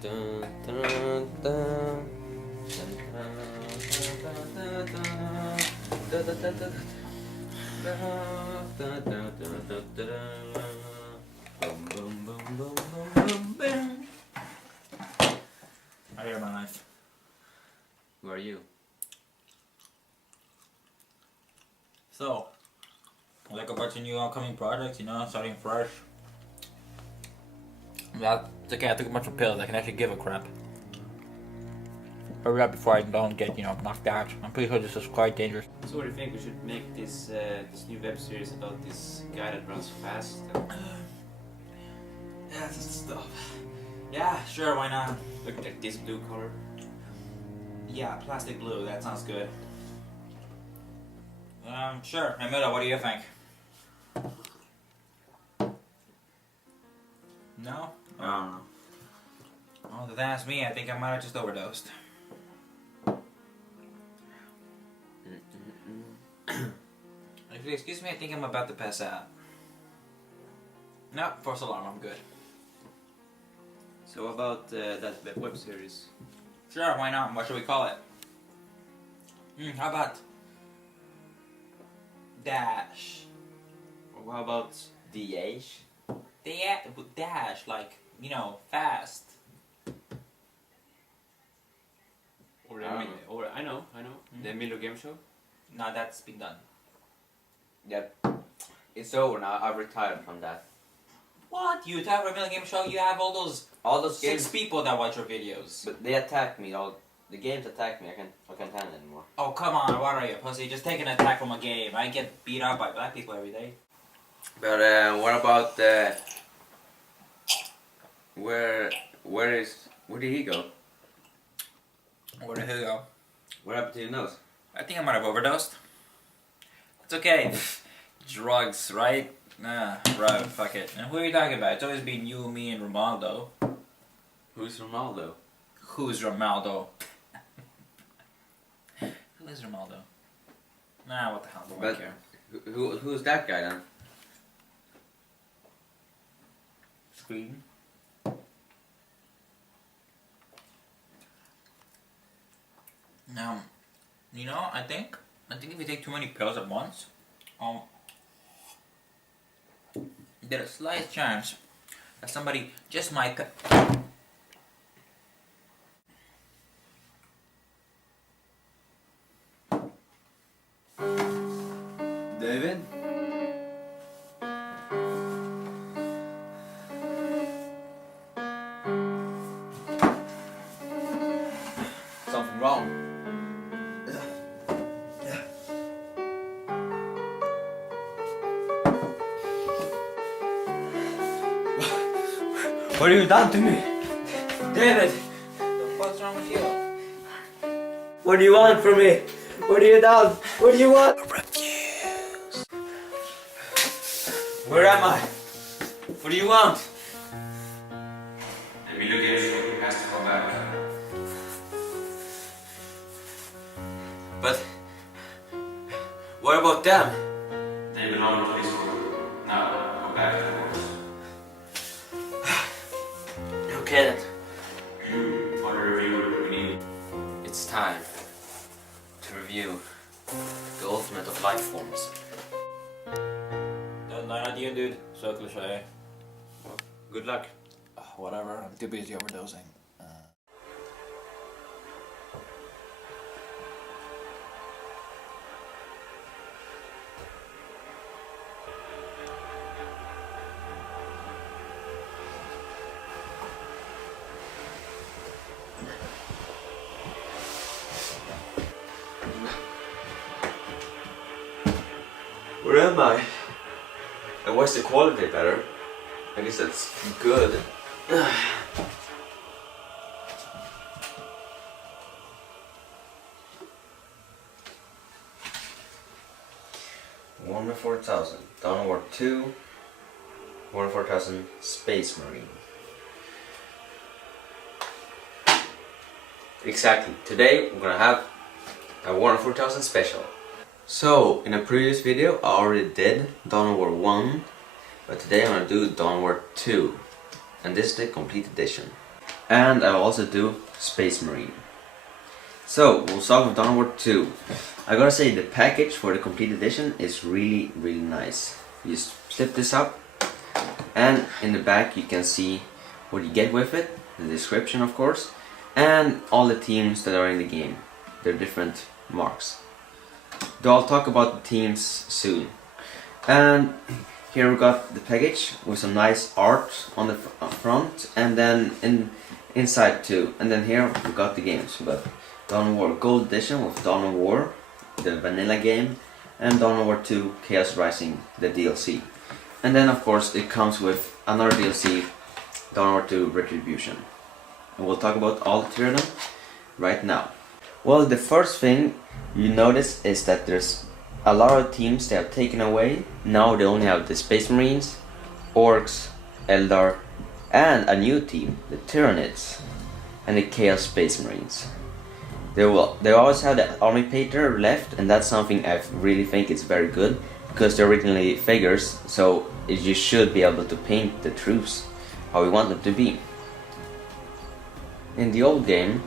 I hear my life. Who are you? So, like a bunch of new upcoming projects, you know, starting fresh. It's okay, I took a bunch of pills, I can actually give a crap. Hurry up before I don't get, you know, knocked out. I'm pretty sure this is quite dangerous. So what do you think? We should make this this new web series about this guy that runs fast? Yeah, that's stuff. Yeah, sure, why not? Look at this blue color. Yeah, plastic blue, that sounds good. Sure. Emilio, what do you think? No? Oh, if that's me, I think I might have just overdosed. If you excuse me, I think I'm about to pass out. No, false alarm, I'm good. So about that web series. Sure, why not? What should we call it? How about Dash? Or how about DH? Dash, like, you know, fast. Or I know. The Emilio game show? No, that's been done. Yep. It's over now. I've retired from that. What? You have a million game show? You have all those Games, 6 people that watch your videos. but they attack me. The games attack me. I can't handle it anymore. Oh, come on, what are you, pussy? Just take an attack from a game. I get beat up by black people every day. But what about where did he go? Where did he go? What happened to your nose? I think I might have overdosed. It's okay. Drugs, right? Nah, right, fuck it. And who are you talking about? It's always been you, me, and Ronaldo. Who's Ronaldo? Who's Ronaldo? Who is Ronaldo? Nah, what the hell, don't care. Who's that guy then? Scream. Now, you know, I think if you take too many pills at once, there's a slight chance that somebody just might David? Something wrong. What have you done to me? David! What's wrong with you? What do you want from me? What have you done? What do you want? Refuse. Where am I? What do you want? Emilio has to come back. But what about them? They belong to this world. Now, go back to the world. Okay then. For the review, we need... It's time to review the ultimate of life forms. Not you, dude. So cliche. Good luck. Whatever, I'm too busy overdosing. Where am I? And why is the quality better? I guess that's good. Warhammer 4000, Dawn of War 2, Warhammer 4000, Space Marine. Exactly, today we're gonna have a Warhammer 4000 special. So, in a previous video I already did Dawn of War 1, but today I'm gonna do Dawn of War 2, and this is the complete edition. and I'll also do Space Marine. So we'll start with Dawn of War 2. I gotta say the package for the complete edition is really nice. You just flip this up, and in the back you can see what you get with it, the description of course, and all the teams that are in the game, their different marks. Though I'll talk about the teams soon. And here we got the package with some nice art on the front, and then inside too. And then here we got the games. We got Dawn of War Gold Edition with Dawn of War, the vanilla game, and Dawn of War 2 Chaos Rising, the DLC. And then of course it comes with another DLC, Dawn of War 2 Retribution. And we'll talk about all three of them right now. Well, the first thing you notice is that there's a lot of teams they have taken away. Now they only have the Space Marines, Orcs, Eldar, and a new team, the Tyranids, and the Chaos Space Marines. They always have the army painter left, and that's something I really think is very good, because they're originally figures, so you should be able to paint the troops how you want them to be. In the old game,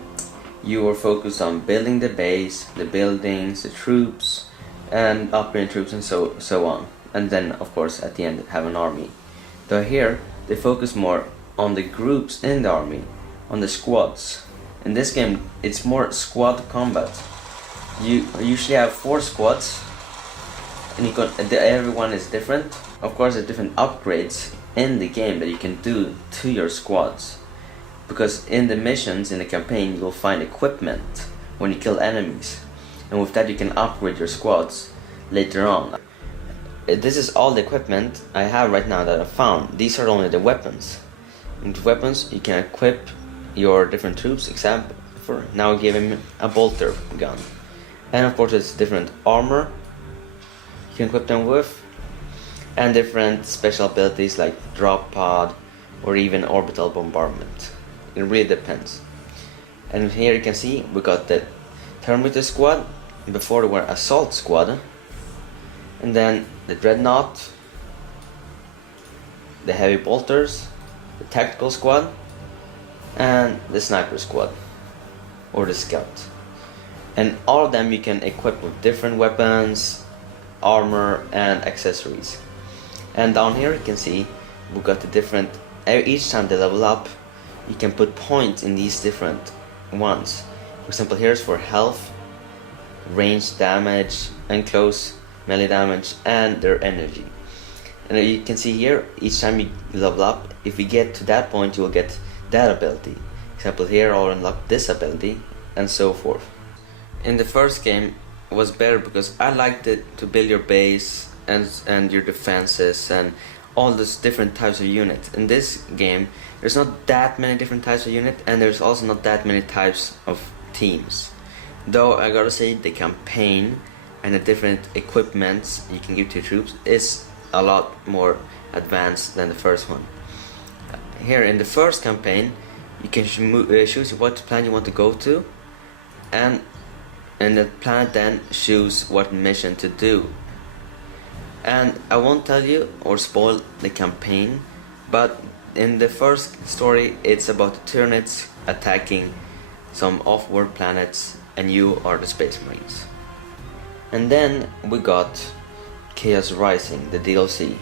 you were focused on building the base, the buildings, the troops, and upgrading troops and so on. And then of course at the end have an army. Though here they focus more on the groups in the army, on the squads. In this game it's more squad combat. You usually have 4 squads, and everyone is different. Of course there's different upgrades in the game that you can do to your squads. Because in the missions, in the campaign, you'll find equipment when you kill enemies. And with that you can upgrade your squads later on. This is all the equipment I have right now that I found. These are only the weapons. And with weapons you can equip your different troops. Example, for now give him a bolter gun. And of course there's different armor you can equip them with. And different special abilities like drop pod or even orbital bombardment. It really depends. And here you can see we got the Thermometer squad. Before they were assault squad, and then the dreadnought, the heavy bolters, the tactical squad, and the sniper squad or the scout. And all of them you can equip with different weapons, armor, and accessories. And down here you can see we got the different, each time they level up you can put points in these different ones. For example, here's for health, range damage, and close melee damage, and their energy. And you can see here, each time you level up, if you get to that point you will get that ability. For example, here I'll unlock this ability, and so forth. In the first game it was better because I liked it to build your base and your defenses and all those different types of units. In this game there's not that many different types of units, and there's also not that many types of teams. Though I gotta say the campaign and the different equipments you can give to your troops is a lot more advanced than the first one. Here in the first campaign you can choose what planet you want to go to, and the planet then choose what mission to do. And I won't tell you or spoil the campaign, but in the first story it's about the Tyranids attacking some off-world planets, and you are the Space Marines. And then we got Chaos Rising, the DLC.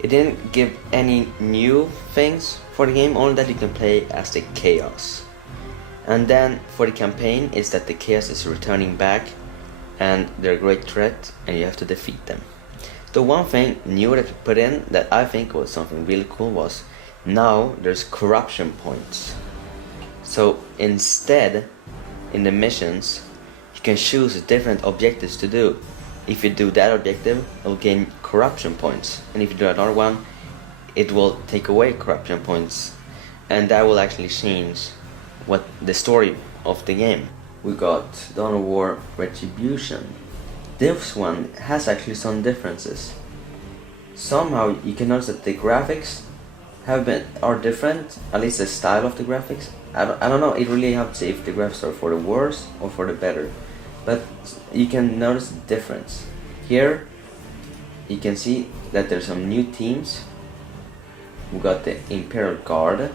It didn't give any new things for the game, only that you can play as the Chaos. And then for the campaign is that the Chaos is returning back, and they're a great threat and you have to defeat them. The one thing new that we put in that I think was something really cool was now there's corruption points. So instead, in the missions, you can choose different objectives to do. If you do that objective, it will gain corruption points, and if you do another one, it will take away corruption points, and that will actually change what the story of the game. We got Dawn of War Retribution. This one has actually some differences. Somehow you can notice that the graphics are different, at least the style of the graphics. I don't know, it really helps if the graphics are for the worse or for the better, but you can notice the difference. Here you can see that there's some new teams. We got the Imperial Guard,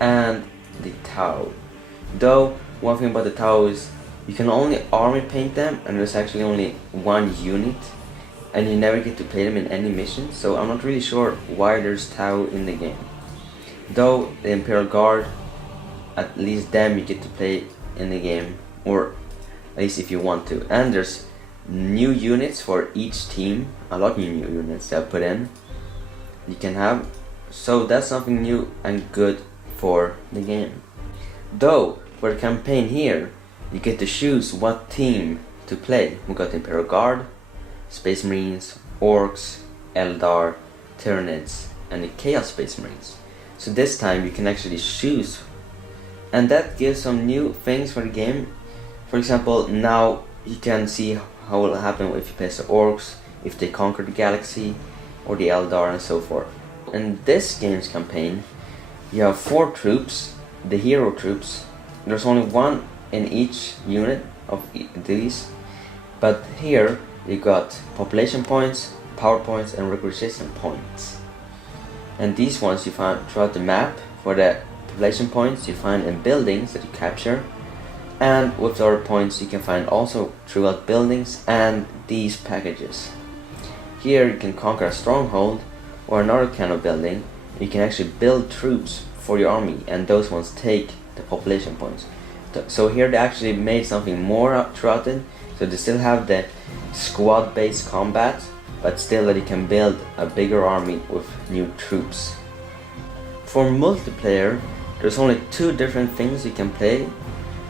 and the Tau. Though one thing about the Tau is you can only army paint them, and there's actually only one unit, and you never get to play them in any mission, so I'm not really sure why there's Tau in the game. Though the Imperial Guard, at least them you get to play in the game, or at least if you want to. And there's new units for each team, a lot of new units that I put in you can have, so that's something new and good for the game. Though for the campaign here you get to choose what team to play. We got the Imperial Guard, Space Marines, Orcs, Eldar, Tyranids, and the Chaos Space Marines. So this time you can actually choose, and that gives some new things for the game. For example, now you can see how it will happen if you place the Orcs, if they conquer the galaxy, or the Eldar, and so forth. In this game's campaign, you have 4 troops, the hero troops. There's only one in each unit of these, but here you got population points, power points, and recruitation points. And these ones you find throughout the map. For the population points you find in buildings that you capture, and with the other points you can find also throughout buildings and these packages. Here you can conquer a stronghold or another kind of building. You can actually build troops for your army, and those ones take the population points. So here they actually made something more throughout it, so they still have the squad based combat, but still that you can build a bigger army with new troops. For multiplayer, there's only 2 different things you can play.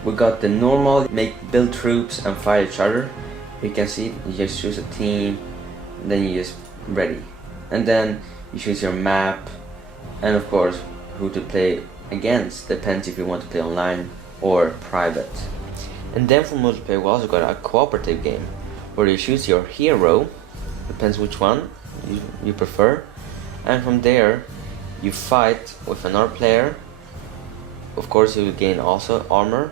We got the normal build troops and fight each other. You can see you just choose a team, then you just ready, and then you choose your map, and of course who to play against, depends if you want to play online or private. And then for multiplayer we also got a cooperative game where you choose your hero, depends which one you prefer, and from there you fight with another player. Of course you will gain also armor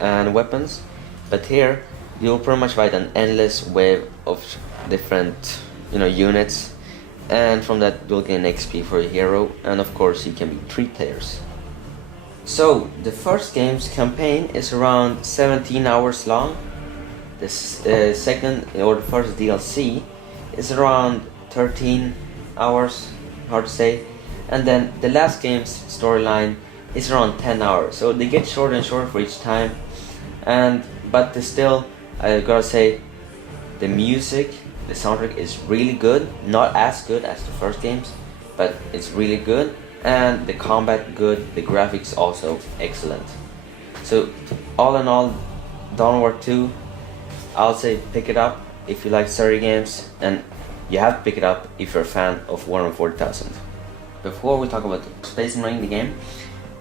and weapons, but here you'll pretty much fight an endless wave of different units, and from that you'll gain XP for your hero, and of course you can be 3 players. So the first game's campaign is around 17 hours long. The second or the first DLC is around 13 hours, hard to say, and then the last game's storyline is around 10 hours. So they get shorter and shorter for each time, but still, I gotta say, the music, the soundtrack is really good. Not as good as the first games, but it's really good, and the combat good, the graphics also excellent. So all in all, Dawn of War 2, I'll say pick it up if you like story games, and you have to pick it up if you're a fan of Warhammer 40,000. Before we talk about Space Marine the game,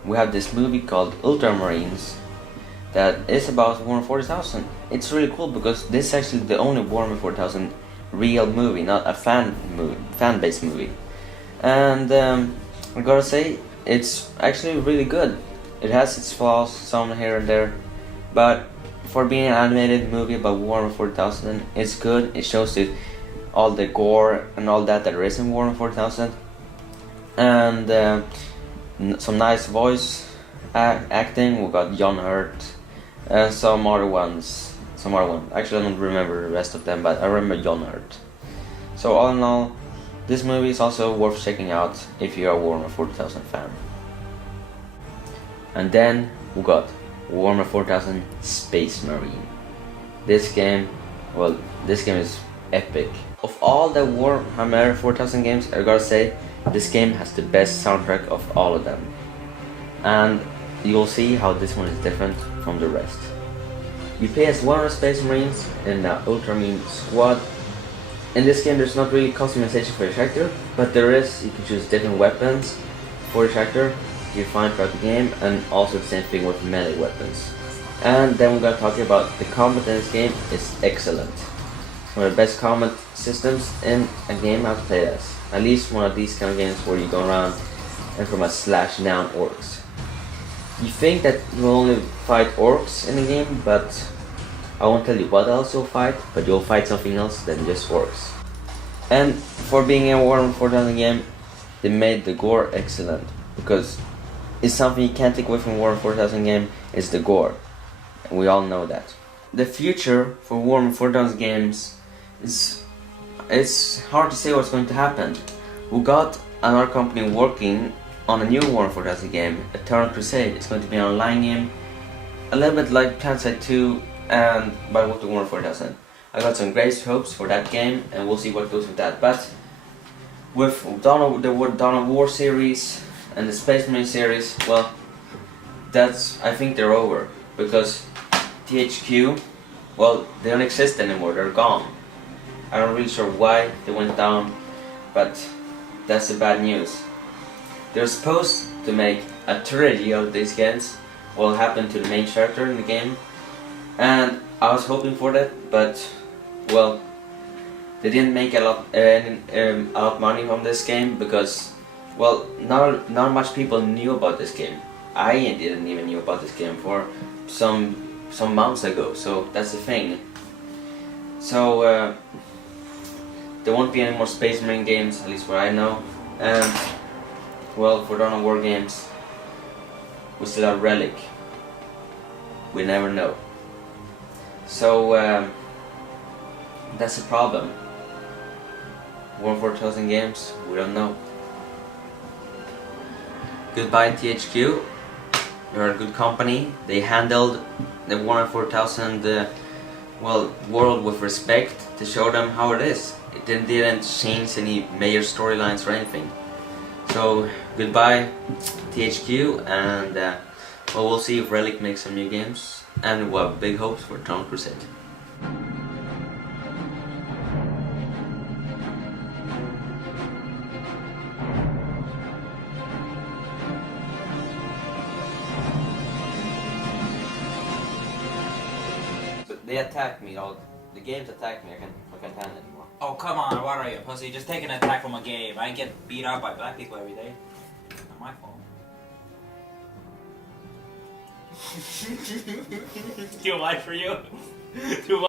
we have this movie called Ultramarines that is about Warhammer 40,000. It's really cool because this is actually the only Warhammer 40,000 real movie, not a fan-based movie. And I gotta say, it's actually really good. It has its flaws, some here and there, but for being an animated movie about Warhammer 40,000, it's good. It shows all the gore and all that there is in Warhammer 40,000, and some nice voice acting. We got John Hurt and some other ones. Actually, I don't remember the rest of them, but I remember John Hurt. So all in all, this movie is also worth checking out if you're a Warhammer 40,000 fan. And then we got Warhammer 40,000 Space Marine. This game is epic. Of all the Warhammer 40,000 games, I gotta say, this game has the best soundtrack of all of them. And you'll see how this one is different from the rest. You play as one of the Space Marines in the Ultramarine squad. In this game there's not really customization for your character, but there is. You can choose different weapons for your character you find throughout the game, and also the same thing with melee weapons. And then we're gonna talk about the combat in this game is excellent. One of the best combat systems in a game I've played as. At least one of these kind of games where you go around and from a slash down orcs. You think that you will only fight orcs in the game, but I won't tell you what else you'll fight, but you'll fight something else than just orcs. And for being a Warhammer 40,000 game, they made the gore excellent, because is something you can't take away from Warhammer 4000 game is the gore. And we all know that. The future for Warhammer 4000 games is, it's hard to say what's going to happen. We got another company working on a new Warhammer 4000 game, Eternal Crusade. It's going to be an online game, a little bit like PlanetSide 2 and by World of Warhammer 4000. I got some great hopes for that game, and we'll see what goes with that. But with the Dawn of War series and the Space Marine series, well, I think they're over, because THQ, well, they don't exist anymore. They're gone. I'm not really sure why they went down, but that's the bad news. They're supposed to make a trilogy of these games, what will happen to the main character in the game, and I was hoping for that, but well, they didn't make a lot of money from this game because, well, not much people knew about this game. I didn't even knew about this game for some months ago, so that's the thing. So there won't be any more Space Marine games, at least where I know, and well, for Dawn of War games, we still have Relic. We never know. So that's the problem. Warhammer 4000 games, we don't know. Goodbye THQ. You're a good company. They handled the Warhammer 4000 world with respect to show them how it is. It didn't change any major storylines or anything. So goodbye THQ, and well, we'll see if Relic makes some new games, and we'll have big hopes for Eternal Crusade. But they attack me, the games attack me, I can't handle it anymore. Oh, come on, what are you, pussy? Just take an attack from a game. I get beat up by black people every day. Not my fault. Too much for you. Too much.